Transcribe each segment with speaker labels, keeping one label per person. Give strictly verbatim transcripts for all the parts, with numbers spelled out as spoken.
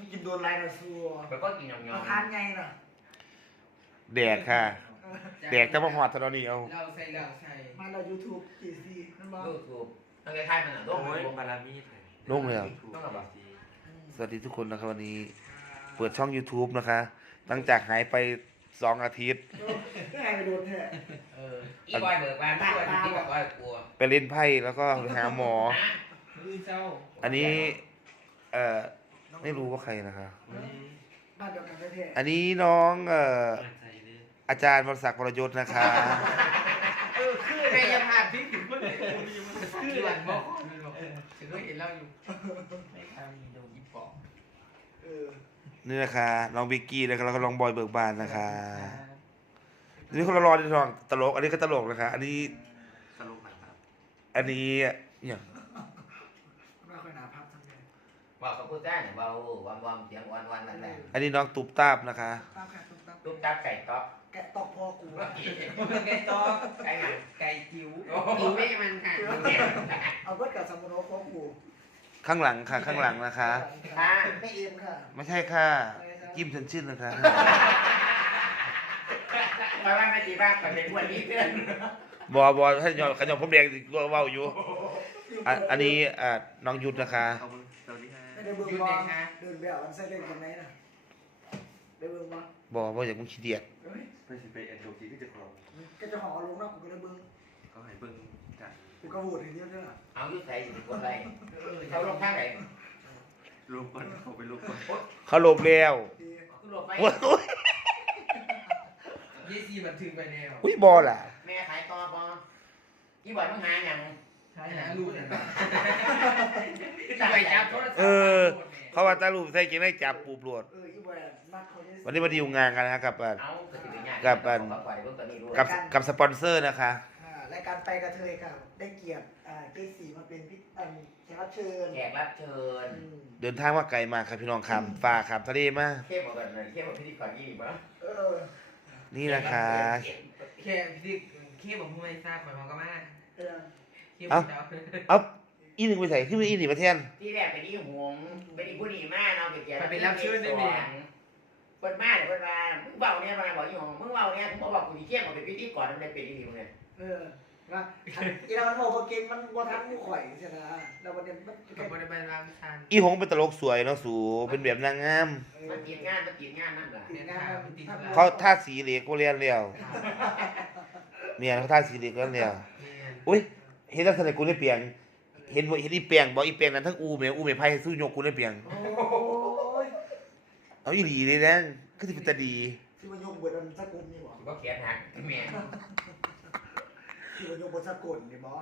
Speaker 1: กินโดนลายนะซัว
Speaker 2: แล้วก็กินยำๆ
Speaker 1: ทานไงน่ะ
Speaker 3: แดกค่ะแดกแต่ว่าหอดตอนนี้เอา
Speaker 4: เราใส่เราใส่
Speaker 1: มาเรายูทูบกี่ซีนั่นบ้าง
Speaker 2: ลูกถูกตั้งใจทายมันอ่ะลูก
Speaker 5: โอ้ย
Speaker 2: ลูก
Speaker 5: บารามีด
Speaker 3: ลงเลยเหรอ
Speaker 2: ต้องแบบ
Speaker 3: สวัสดีทุกคนนะครับวันนี้เปิดช่อง YouTube นะคะหลังจากหายไปสองอาทิตย์
Speaker 1: ก็หายไปโดนแท้
Speaker 2: เอออีบอยเบิกบานพี่บอยพี่แบบว่ากลัว
Speaker 3: ไปเล่นไพ่แล้วก็ไปหาหมอ
Speaker 4: มือเจ้า
Speaker 3: อันนี้เอ่อไม่รู้ว่าใครนะคะ
Speaker 1: บ้านเดียวกันแท้
Speaker 3: อันนี้น้องเอ่อ
Speaker 5: ใจเลย
Speaker 3: อาจารย์วรศักดิ์วรยศนะคะ
Speaker 4: เออคือแม่ยังผ่านพี่ถึงเมื่อไหร่คือหลังบอกถึงก็เห็นเราอยู่ไม่ทำดูอีปอก
Speaker 1: ๆเออ
Speaker 3: นี่นะคะน้องบิกกี้นะคะแล้วก็น้องบอยเบิกบานนะคะนี่คนละรอที่ทองตลกอันนี้ก็ตลกนะคะ อันนี้
Speaker 5: ตลกหนักครับ
Speaker 3: อันนี้อย่าง
Speaker 1: ไม่ค่อยหนาพับทั้งนี้
Speaker 2: บอกกับผู้จ้าเนี่ยเบาวันวันเสียงวันวันนั่นแหละ
Speaker 3: อันนี้น้องตุบตาบนะคะ
Speaker 1: ตามแขกตุ้มตาม
Speaker 2: ลูกจับไก่ต๊อก
Speaker 1: แกะตอกพอกู
Speaker 4: ไก่ตอก
Speaker 2: ไก่หนัง
Speaker 4: ไก่จิ๋วจิ๋วไม่มันค่ะ
Speaker 1: เอาเบิร์ดกับซามูโนะพอกู
Speaker 3: ข้างหลังค่ะ ข้างหลังนะคะ
Speaker 2: ค่ะ
Speaker 1: ไม่เอ็มค่ะ
Speaker 3: ไม่ใช่ค่ะกิมชนชื่นนะคะ
Speaker 2: เพราะว่าไม่ดีบ้างแต่เป็นวันนี้เพื่อน
Speaker 3: บอบอถ้าหยอดขยมผมแดงก็เว้าอยู่อ่ะอันนี้อ่ะน้องยุทธนะคะ
Speaker 5: ขอบคุณสวัสดีครับ
Speaker 1: ไม่ได้เบิ่งบอลเดินแบบอันใส่เล่นกันไหนน่ะได้เบิ่งบอล
Speaker 3: บอว่าอย่างมึงขี้เดียด
Speaker 1: เฮ้ย
Speaker 5: ไปสิไปแอนโดกีที่จะครอง
Speaker 1: ก็จะห่อลงนะกูก็ได้เบิ่ง
Speaker 5: เขาให้เบิ่งกัน
Speaker 1: กูก็โหวตให้เดียวเด้อ
Speaker 2: เอายุทธใส่สิบคนไรเขาลงข้างไหน
Speaker 5: รูปก่อนเขาไปรูปก่อน
Speaker 3: เขาหลบแล้ว
Speaker 1: ดี
Speaker 2: ขึ้นรถไป
Speaker 3: โอ้ยโอ้ย
Speaker 4: ยี่สี่บันทึกไปแนว
Speaker 3: อุ้ยบอล่ะ
Speaker 2: แม่ขายต่อปออีบอยมึงหาอย่าง
Speaker 4: ใช่หาลูกเนี่ย
Speaker 2: ไปจับโทรศัพท์
Speaker 3: เออ เขาว่าตาลูกใส่เกงได้จับปูปลวด
Speaker 1: เอออีบอยนัดเขาได้
Speaker 3: วันนี้มาดีลงานกันนะครับกับ
Speaker 2: เอาก็จะเป็นงาน
Speaker 3: กับอัน
Speaker 2: เขาปล่อยเพิ่งตอนนี้รู้
Speaker 3: กับกับสปอนเซอร์นะคะ
Speaker 1: อ่ารายการไปกระเทยค่ะได้เกียรติอ่าเจสีมาเป็นพี่อันแขกรับเชิญ
Speaker 2: แขกรับเชิญ
Speaker 1: อืม
Speaker 3: เดินทางมาไกลมากครับพี่น้องคำฝ่าคำทะเลมา
Speaker 2: เข้มกว่ากันเลยเข้มกว่าพิธีกรยี่ดีมั้ย
Speaker 1: เออ
Speaker 3: นี่นะคะ
Speaker 4: แค่พี่แค่บอกผู้ไม่ทราบข่อยมองก็มา
Speaker 1: เออ
Speaker 4: แค่บอกเจ้า
Speaker 3: เอาอีหนึ่งไปใส่ขึ้นไปอีหนึ่งมาแทน
Speaker 2: ที่แรกเป็นอีหงเป็นอีผู้ดีมากเนาะเป็นแก
Speaker 4: มันเป็นรับเชิญได้ไหม
Speaker 2: เปิดมาเดี๋ยวเปิดมามึงเบาเนี่ยมาบอกอีหงมึงเบาเนี่ยมึงบอกกูดีเข้มกว่าเป็นพิธีกรมันได้เป็นอีหงเนี่ย
Speaker 1: เออว่าอีเรามันโหบ่เก่งมันบ่ทันผู้ข่อยใช่ไหมแล้ววันนี้มัน
Speaker 4: กับบริบาลรามชัน
Speaker 3: อีหงเป็นตลกสวยเนาะสูเป็นแบบนางงาม
Speaker 2: มันกินงานมันกินงานนั่นแหละ
Speaker 1: ติดงานมันติด
Speaker 3: เขาท่าสีเหล็กก็เรียนเรียวเนี่ยเขาท่าสีเหล็กก็เรียวอุ้ยเห็นลักษณะกูได้เปลี่ยนเห็นเห็นอีเปียงบอกอีเปียงนั้นทั้งอูเมียอูเมียไพ่สู้ยกกูได้เปลี่ยน
Speaker 1: โอ้ย
Speaker 3: เอาอีหลีเลยนะก็จะเป็นตาดี
Speaker 1: ที่มันยกเบิดมันสกุลนี่บ่
Speaker 2: ก็เขียนหักแม่
Speaker 1: ที่มันยกเบิดสกุลนี่บ่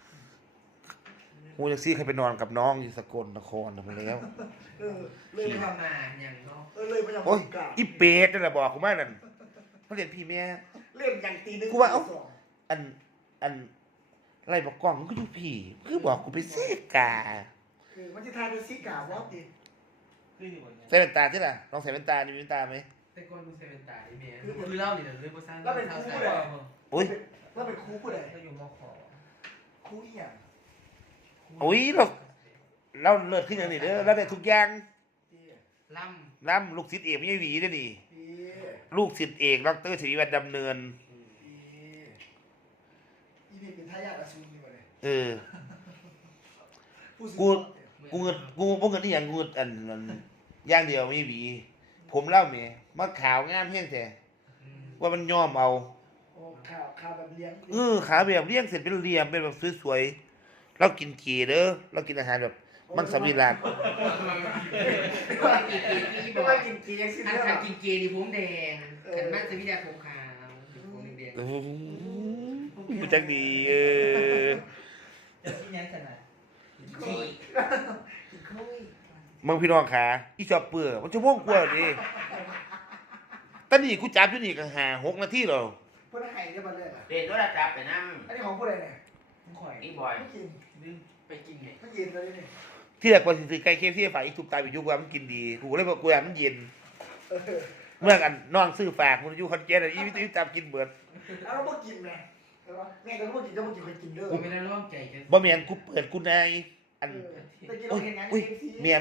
Speaker 3: กูจะซี่ใครไปนอนกับน้องอยู่สกลนครมาแล้ว
Speaker 1: เออเลย
Speaker 4: ที่
Speaker 1: ไปท
Speaker 4: ทำมาอย่างเนาะ
Speaker 1: ำเออเลยไปทำ
Speaker 3: โอ้ย
Speaker 1: กา
Speaker 3: อีเป็ดนั่นแหละบอกกูมากนั่นเขาเรียนพี่แม่
Speaker 1: เล่นอย่างตีนึง
Speaker 3: กูว่าเอ้า
Speaker 1: สอง
Speaker 3: อันอันไรบอกกล้องมันก็อยู่พี่คือบอกกูไปเสกา
Speaker 1: คือมันจะทายเป็นสีกาวอติ
Speaker 3: ใส่แว่นตาใช่ไหมลองใส่แว่นตานี่มีแว่นตาไหม
Speaker 4: แต่ก่อนดูเซเว่นตาอีเมลคือเล่าดิเดี๋ยวเรื่องภาษา
Speaker 1: แล้วเป็นครูผู้ใด
Speaker 3: อุ้ย
Speaker 1: แล้วเป็นครูผู้ใด
Speaker 4: เราอยู่มขอ
Speaker 1: ครูอีหยัง
Speaker 3: อุ้ยเราเราเลิศขึ้นอย่างนี้เด้อเราได้ทุกอย่าง
Speaker 1: ที่
Speaker 4: ล่
Speaker 3: น้ำลูกศิษย์เอกไม่ใช่หวีเด้อนี่
Speaker 1: ที่
Speaker 3: ลูกศิษย์เอกดรศิริวัฒน์ดำเนิน
Speaker 1: ที่อีนี่เป็นทายาทอสูรนี่บ่เนี่ย
Speaker 3: เออ
Speaker 1: ผู้สืบ
Speaker 3: กู
Speaker 1: ทอดเนี่ย
Speaker 3: กูเงินกูพวกเงินที่อย่างกูเงินอันอันอย่างเดียวไม่หวี ผมเล่าเมียมาขาวงามเพียงแต่
Speaker 4: ำ
Speaker 3: ว่ามันยอมเอา
Speaker 1: โอ้ข่าวข่าวแบบเลี้ยง
Speaker 3: เออขาแบบเลี้ยงเสร็จเป็นเหลี่ยมเป็นแบบสวยๆเรากินเกีเด้อเรากินอาหารแบบมันสวิรัต
Speaker 4: ว่ากินเกย์ที่บ
Speaker 1: ก็
Speaker 4: อก
Speaker 1: ว่ากินเกียงสิ
Speaker 4: อัน
Speaker 1: เด้อ
Speaker 4: ขันกินเกย์นี่ผมแดงขันมากจะมีแต่ผมขาวผมแดง
Speaker 3: เออกูจักดีเออ
Speaker 4: จะที่ยังขนาด
Speaker 1: กินคุยกินคุย
Speaker 3: มึงพี่น้องขาอีจอบเปื่อมันจะม่วงกว่าดิตอนนี้กูจับอยู่นี่ก็หาหกนาทีแล้ว
Speaker 1: เพื่อนให้ได้มาเลยอ่ะ
Speaker 2: เด่นโทรศัพท์ไปนั่ง
Speaker 1: อันนี้ของผู้ใดเนี่ย
Speaker 4: ผมข่อย
Speaker 2: อีบอย
Speaker 1: ไม่กิน
Speaker 4: ลืมไปกินไง
Speaker 1: ไม่กินเลยนี่
Speaker 3: ที่แรกว่าสิซื้อไก่เคฟที่ฝากอีกทุกตายไปยุกว่ามันกินดีกูเลยบอกกูอยากมันเย็น
Speaker 1: เออ
Speaker 3: เมื่อกันน้องซื้อฝากมันอยู่คอนเจนอีวิธีจับกินเบิด
Speaker 1: แล้วเราไม่กินไงใช่ปะแม่ก็ไม่กินจะไม่กินไปกินเด้อ
Speaker 4: ผมไม่ได้ร่วมใจกัน
Speaker 3: บ่แม่นกูเปิดกูนายอัน
Speaker 1: เออแต่กินเรา
Speaker 3: โอ้ย
Speaker 1: เห็นงาน
Speaker 3: อุ้ย
Speaker 1: เอฟซี
Speaker 3: เมียมึง
Speaker 4: บ่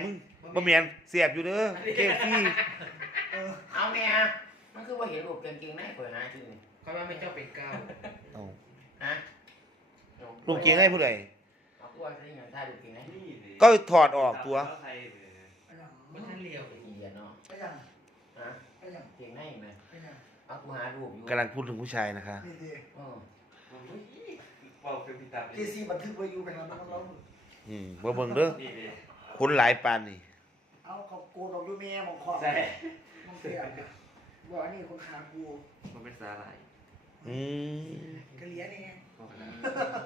Speaker 3: บ่แม่นเสียบอยู่เด้อเคฟซี
Speaker 1: เออ
Speaker 2: เอาแม่มันคือว่าเห็นรูปเก่งๆในข่อยหาชื่อนี่
Speaker 4: เขาว่าไม่เจ้าเป็นเก้า
Speaker 3: เอา
Speaker 2: ฮะ
Speaker 3: ลูกเก่งให้ผู้ใด
Speaker 2: เอาตัวสิอย่างถ้ารูปเก่งนะ
Speaker 5: นี่ดิ
Speaker 3: ก็ถอดออกตัว
Speaker 5: ใครเนี่ย
Speaker 1: ไปยัง
Speaker 4: มันท่านเลียว
Speaker 2: ไอ้เหี้ยเนาะ
Speaker 1: ไปยัง
Speaker 2: ฮะ
Speaker 1: ไปยัง
Speaker 2: เก่งในไหม
Speaker 1: ไปยัง
Speaker 2: เอากูหารูปอยู่
Speaker 3: กำลังพูดถึงผู้ชายนะคะ
Speaker 1: นี่ดิ
Speaker 2: เออ
Speaker 5: เป่าเป็นพิตาม
Speaker 1: เคซีบันทึกไว้อยู่ไปแล้วน้องเรา
Speaker 3: อืมบ่เบิ่งเด้อ
Speaker 5: นี่ดิ
Speaker 3: คนหลายปานนี่
Speaker 1: เอาเขาโกนออกด้วยแม่มองคอ
Speaker 5: ใช่
Speaker 1: มองเสียบอกอันนี้คนขากู
Speaker 5: มันเป็นสาหร่าย
Speaker 3: อืม
Speaker 1: กะเหลี้ยนี่ไง
Speaker 5: ก็ขนาด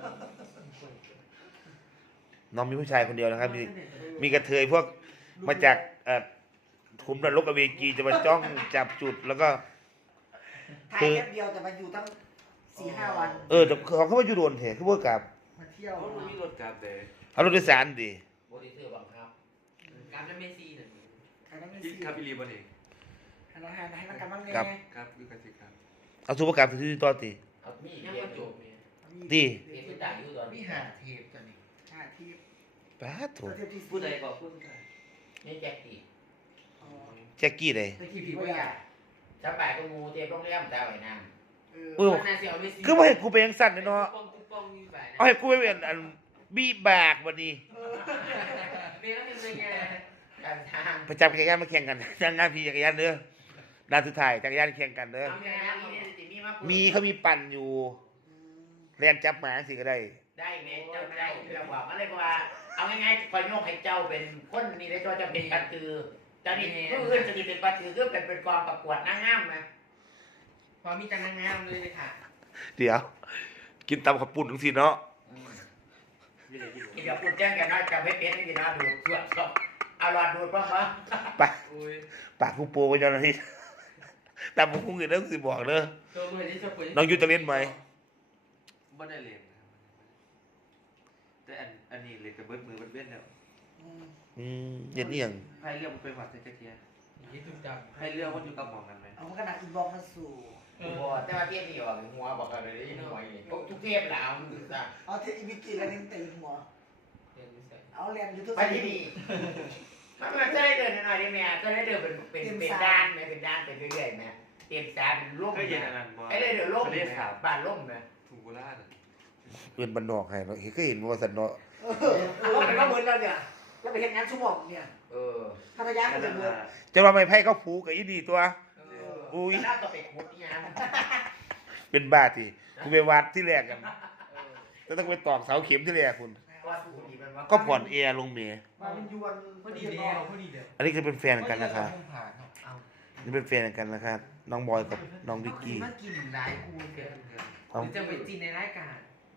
Speaker 3: น้องมีผู้ชายคนเดียวนะครับ มีมีกระเทยพวกมาจากเอ่อขุมนรกอเวจีจะมาจ้องจับจุดแล้วก็
Speaker 1: ถ่าย
Speaker 3: คือ
Speaker 1: แป๊บเดียวแต่มาอยู่ตั้งสี่ห้าวัน
Speaker 3: เออแต่เขาเข้ามาอยู่โดนเถอะคือพวกกับ
Speaker 1: มาเที่ยว
Speaker 5: โอ้มันมีรถกลับเลย
Speaker 3: เอารถโดยสารดิ
Speaker 2: โบดิเซอร์บังคับ
Speaker 4: การจะเมซี่เนี่ย
Speaker 1: ใครนั่งไม่
Speaker 5: ที่
Speaker 1: ซี
Speaker 5: ครับอีลีบอนเอง
Speaker 1: ให้เราให้ให้นักการบ้างไง
Speaker 5: ครับอยู่กันสิครับ
Speaker 3: เอาซูเปอร์กับซื้อต่อติ
Speaker 2: เอามีด
Speaker 4: ยัง
Speaker 2: เรีย
Speaker 4: มาน
Speaker 2: อ
Speaker 4: จ
Speaker 2: ยู่
Speaker 4: บเนี่ย
Speaker 3: ดี
Speaker 2: เรียนที่ต่างอยู่ตอน
Speaker 4: มี
Speaker 2: นี้
Speaker 4: หาเทปกันนี่
Speaker 1: ห้าที่
Speaker 3: ป้าโถู
Speaker 1: ประเทศที่
Speaker 5: ผู้ใดบอกผู้ใด
Speaker 2: นี่แจ็คกี้
Speaker 1: อ๋อ
Speaker 3: แจ็คกี้เลย
Speaker 4: ตะกี้พี่ว่าอยาก
Speaker 2: จะไปก็งูเจ็บโรงแรมตาไหวน้
Speaker 1: เออ
Speaker 3: เออ
Speaker 4: น่าเสียวเมซี่
Speaker 3: คือบ่ให้กูไปยังสั่นเลยเนาะ
Speaker 4: ป้องป้องนี่ไป
Speaker 3: เอาให้กูไปเป็นอันบีบากบัดนี้
Speaker 4: เมย์ต้องเป็นไง
Speaker 2: ำการทาง
Speaker 3: ประจับจักรยานมาแข่งกัน จักรยานพี่จักรยานเด้อด้านสุดท้ายจักรยานแข่งกันเด้อ
Speaker 2: เอาแม่น้ำนี่เนี่ยสิมีมา
Speaker 3: มีเขามีปั่นอยู่
Speaker 1: อืม
Speaker 3: เรียนจับหมาสิก็ได้
Speaker 2: ได้แม่เจ้าได้เพื่อบอกอะไรเพราะว่าเอาง่ายๆคอยโยกให้เจ้าเป็นคนนี่ได้ตัวจะเป็นปัตตือเจ้านี่ผู้อื่นจะมีเป็นปัตตือคือเป็นเป็นกองประกวดนางงามนะ
Speaker 4: พอมีการนางงามเลยเลยค่ะ
Speaker 3: เดี๋ยว กินตำข้าวปุ้นจังซี่เนาะ
Speaker 2: อืม
Speaker 5: มีอะไรกิน
Speaker 2: กินกับพูดแจ้งกันนะจะไม่เป็นนี่นะดูดเพื่อนก็เอาหลอดดูดบ้างปะ
Speaker 3: ปะ
Speaker 4: โอ้ย
Speaker 3: ปากกูโปกันจังนั้นนี่ตำบักหุ่งอีกเด้อสิบอกเด้อ
Speaker 4: ตัวมือที่ชอบปุ๋ย
Speaker 3: น้องยุทธจะเล่นไหม
Speaker 5: บ่ได้เรียนนะครับแต่อันอันนี้เลยกับเบิดมือเบิดเว้นแล้ว
Speaker 1: อืม
Speaker 3: อืมเย็นเอียง
Speaker 5: ให้เรื่องมันเป็นหวัดใส่กระเทียม
Speaker 4: ยี่ตุ้มจับ
Speaker 5: ให้เรื่องมันอยู่กับหมองกันไหม
Speaker 1: เอามันก็นักอีบอกมาสู่
Speaker 2: กูบอกแต่ว่าเทียบนี่บอกหัวบอกอะไรได้ยินหัวอีกทุกเทียบแล้วมึงซะ
Speaker 1: เอาเทอีบิกิแล้วนี่ตีหัว
Speaker 4: เรียนไม่ใส่
Speaker 1: เอาเรียนยูทูบ
Speaker 2: ไปที่นี่มันมันจะได้เดินหน่อยได้ไหมจะได้เดินเป็นเป็นเป็นด้านไหมเป็นด้านเป็นเรื่อยๆไหมเตรียมสาเป็นร่ม
Speaker 5: ก็เย็นอันนั้นบ่
Speaker 2: ไอ้เลยเดี๋ยวร่ม
Speaker 5: เรียกสาว
Speaker 2: บ้านร่มไหม
Speaker 5: ถูกโบราณอะ
Speaker 3: เอื่นบันนอกให้เนาะเห็นก็เห็นว่าสันเนาะ
Speaker 1: เออเราเป็นก็เหมือนเราเนี่ยเราไปเห็นงานชั่วโมงเนี่ย
Speaker 2: เออ
Speaker 1: พัทยาก็
Speaker 5: ข
Speaker 1: เป็
Speaker 5: นาน ด
Speaker 1: เหมือน
Speaker 5: ว่า
Speaker 3: จะว่าไม่ไพ่เขาผูกับอีดีตัว
Speaker 2: เออ
Speaker 3: อุ้ย
Speaker 2: แล้วก็ไปขุดเนี่ย
Speaker 3: เป็นบ้าที่กูไปวัดที่แรกกัน
Speaker 2: เออ
Speaker 3: แล้วต้องไปตอกเสาเข็มที่แรกคุณ
Speaker 2: ว่าถูกดีมันว่า
Speaker 3: ก็ผ่อนแอร์ลงเมย์
Speaker 1: มาเป็นยวน
Speaker 4: พอดีเดียวพอดีเดียว
Speaker 3: อันนี้คือเป็นแฟนกันนะคะ
Speaker 4: ผ่านเอา
Speaker 3: นี่เป็นแฟนกันนะคะน้องบอยกับน้องวิกกี้
Speaker 4: มากินหลายกูเกิน
Speaker 3: เอา
Speaker 4: จะไปจีนในรายการ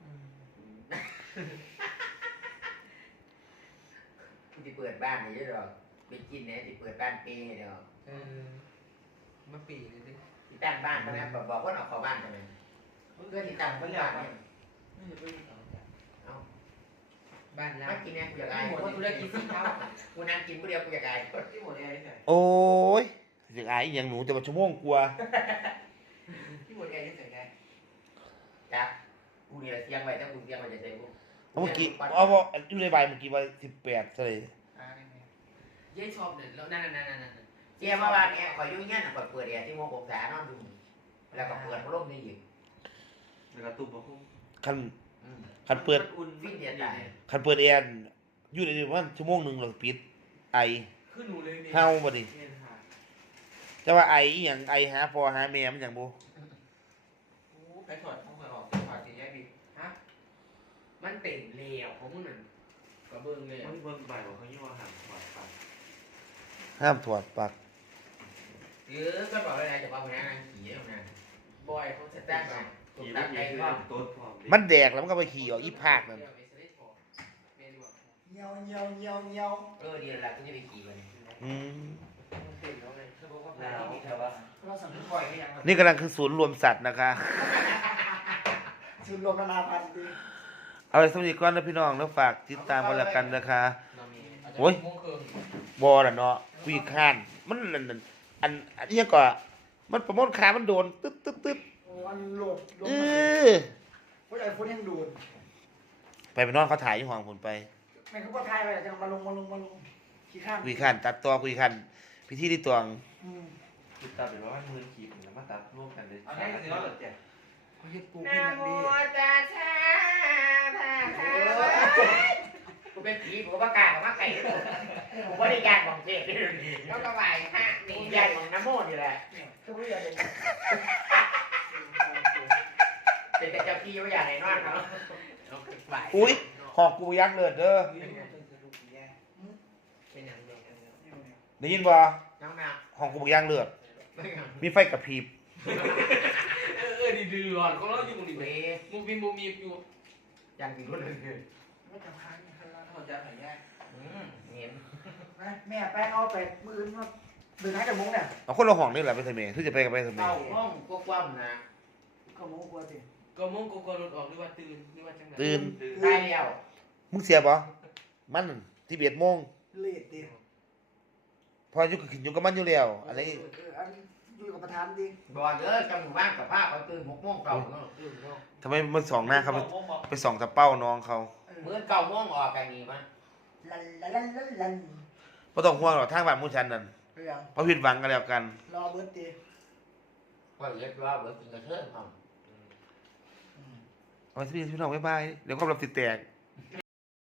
Speaker 2: ที่เปิดบ้านนี่หรอไปกินเนี่ยที่เปิดบ้านเปย์เดี๋ยว
Speaker 4: เออมาปีเลยดิ
Speaker 2: ที่ตั้งบ้านใช่ไหมบอกว่าออกเข้าบ้านใช่ไหมเพื่อที่ตั้งบ้านเนี่ย
Speaker 4: บ้านเรา
Speaker 2: มากินเนี่ยกูอยากอาย
Speaker 4: หมดธุรกิจที่เขา
Speaker 2: กูนั่งกินผู้เดียวกูอยากอาย
Speaker 5: ที่หมดแอร์ที่ไหน
Speaker 3: โอ้ยอยากอายอหย่างหนูจะมาชั่วโมงกลัวา
Speaker 2: ที่หมดแอร์ที่ไหนได้จ้ะกูนี่แหละเสียงไว้แต่กูเสียงไว้จะใส่กู
Speaker 3: เอาเมื่อกี้เอาว่าอยู่ในใบเมื่อกี้ว่าสิบแปดเลย
Speaker 4: เย้ชอบเนี่ยแล้วนั่นนั่นนั่นนั่น
Speaker 2: เจ้ามาบ้านเนี่ยคอยยุ่งเงี้ยน่ะคอยเปิดแอร์ที่โมงองศานอนดูแล้วก็เปิดพัดลมนี่อีก
Speaker 5: แล้วก็ตุ้มบ่คุ้ม
Speaker 3: คัน
Speaker 2: อืม
Speaker 3: คันเปิด
Speaker 5: อุ่น
Speaker 2: ฟินเดียดตาย
Speaker 3: คันเปิดแอร์อยู่ในประมาณชั่วโมงหนึ่งเราปิดไอ
Speaker 4: คือหนูเลย
Speaker 3: เฮาบ่ดิจะว่าไออหย่างไอหาพอหาแม่มันอย่างบ่
Speaker 4: ไปถอดต้องถอดออกถอดสีแยกดิฮะมันเป็นเลวของมึงนั่นกระเบื้องเลย
Speaker 5: มันเบิ่งบ่ายว่าเขาย่อหันหอดปาก
Speaker 3: ห้ามถอดปลัก
Speaker 2: หรือก็บอกอะไรจะบอกคนนั้นขี่เนี่ยคนนั้น
Speaker 4: บอยเขาจะ
Speaker 2: ตั้
Speaker 4: ตั้
Speaker 2: ง
Speaker 4: ง
Speaker 2: ไง
Speaker 5: ขี่
Speaker 2: ตั้
Speaker 5: ไม่
Speaker 2: ง
Speaker 5: ขี่
Speaker 2: ใจ
Speaker 5: คือ
Speaker 2: ว่า
Speaker 5: โต๊ดพร้อมดิ
Speaker 3: มันแดกแล้วมันก็ไปขี่ออกอีภาคนั่น
Speaker 1: เงียวเงียวเงียวเงียว
Speaker 2: เออดีแล้วกูจะไปขี่มัน
Speaker 3: อืม
Speaker 5: หนาวแต่ว่า
Speaker 1: เราสั่งทุกคนก็ยัง
Speaker 3: นี่กำลังคือศูนย์รวมสัตว์นะคะ
Speaker 1: ชุดรวมนานาพันธุ์ดี
Speaker 3: เอาไปสวัสดีก่อนนะพี่น้องแล้วฝากติดตามกันละกันนะคะ
Speaker 4: โอ้ยมงคล
Speaker 3: บอล่ะเนาะคุยข้าน มันอันอันอันอันนี้ก็มันประมวลขามันโดนตึ๊ดตึ๊ดตึ๊ด
Speaker 1: วันโหลดลง
Speaker 3: เอ
Speaker 1: มา
Speaker 3: อ
Speaker 1: ผู้ใหญ่คนยังดูด
Speaker 3: ไปไปนอนเขาถ่ายอยู่ห้องผมไป
Speaker 1: ไม่เขาก็ทายไปจะมาลงมาลงมาลง
Speaker 2: ค
Speaker 1: ขี้ข้าง
Speaker 3: คุยขันตัดต่อคุยขันพิธีที่ตวง
Speaker 1: อืม
Speaker 5: คิดตามเป็นว่ามือขีดแล้วมาตัดร่วมกันเลย
Speaker 4: เอาได้สิเนาะ
Speaker 1: เขาเฮ็ดกูขึ้นอย่างดี
Speaker 4: ตัสสะภะคะวะ
Speaker 2: กูเป็นผีกูก็กล้ามาไก่กูก็ได้ยานของเทพได้เลย
Speaker 4: แล้วก็ไหวฮะ
Speaker 2: นี่
Speaker 4: นี่
Speaker 2: ยานของน้ำโมนี่แหละ
Speaker 1: ก็ไม่อยากเลย
Speaker 2: เป็นแต่เจ้าที่ไม่อยากให้นอนเนาะ
Speaker 4: เอาขึ้นไหว
Speaker 3: อุ้ยหอกกูยักษ์เลิศเด้อ
Speaker 4: เป็นอย่างเดียวกัน
Speaker 3: ได้ยินบ่
Speaker 2: น้องแมว
Speaker 3: ห้องกูยักษ์เลิศมีไฟกระพริบ
Speaker 4: เออเออดีดีหลอนของเราอยู่ตรงนี้
Speaker 2: เว้ย
Speaker 4: มูมีมูมีอยู่
Speaker 2: ยังถึงรุ่นเลย
Speaker 1: ไม่จำคัญ
Speaker 4: เขาจะหายยาก
Speaker 2: อืมเห็น
Speaker 1: แม่ไปเอาไปมือมาเดินหาจากมุ้งเนี่ย
Speaker 3: เอาคนละห้องนี่แหละไปทำไมที่จะไปกับไปทำไม
Speaker 2: เข้าห้องก็กว้างนะ
Speaker 1: ก็มุ้งกลัวสิ
Speaker 4: ก็มุ้งก็กลัวรถออกหรือว่าตื่นหรือว่าจังไง
Speaker 3: ตื่น
Speaker 2: ตายแล้ว
Speaker 3: มึงเสียบ่มันที่เบียดโมง
Speaker 1: เลดดิ
Speaker 3: พออยู่กับขึ้นอยู่กับมันอยู่แล้วอะไร
Speaker 1: เอออันอยู่กับประธานดิ
Speaker 2: บอกเด้อจำหมู่บ้านกับผ้าเขาตื่นหกโมงเก่าเนาะตื่นเนาะ
Speaker 3: ทำไมมันส่องหน้าเขาไปไปส่องตะเป้าน้องเขา
Speaker 2: เหมือนเก่าโมงออกกันนี่มั้ย
Speaker 1: ลันลันลันลันลัน
Speaker 3: บ่ต้องห่วงหรอกทางบ้านหมู่ฉันนั่น
Speaker 1: เรื่อง
Speaker 3: บ่ผิดหวังกันแล้วกัน
Speaker 1: รอเบิร์ดดิ
Speaker 2: ว่าเรียกว่าเบิร์กินกระเทือนเขา
Speaker 3: เอาไว้ที่พี่น้องบ๊ายบายเดี๋ยวความลับสิแตก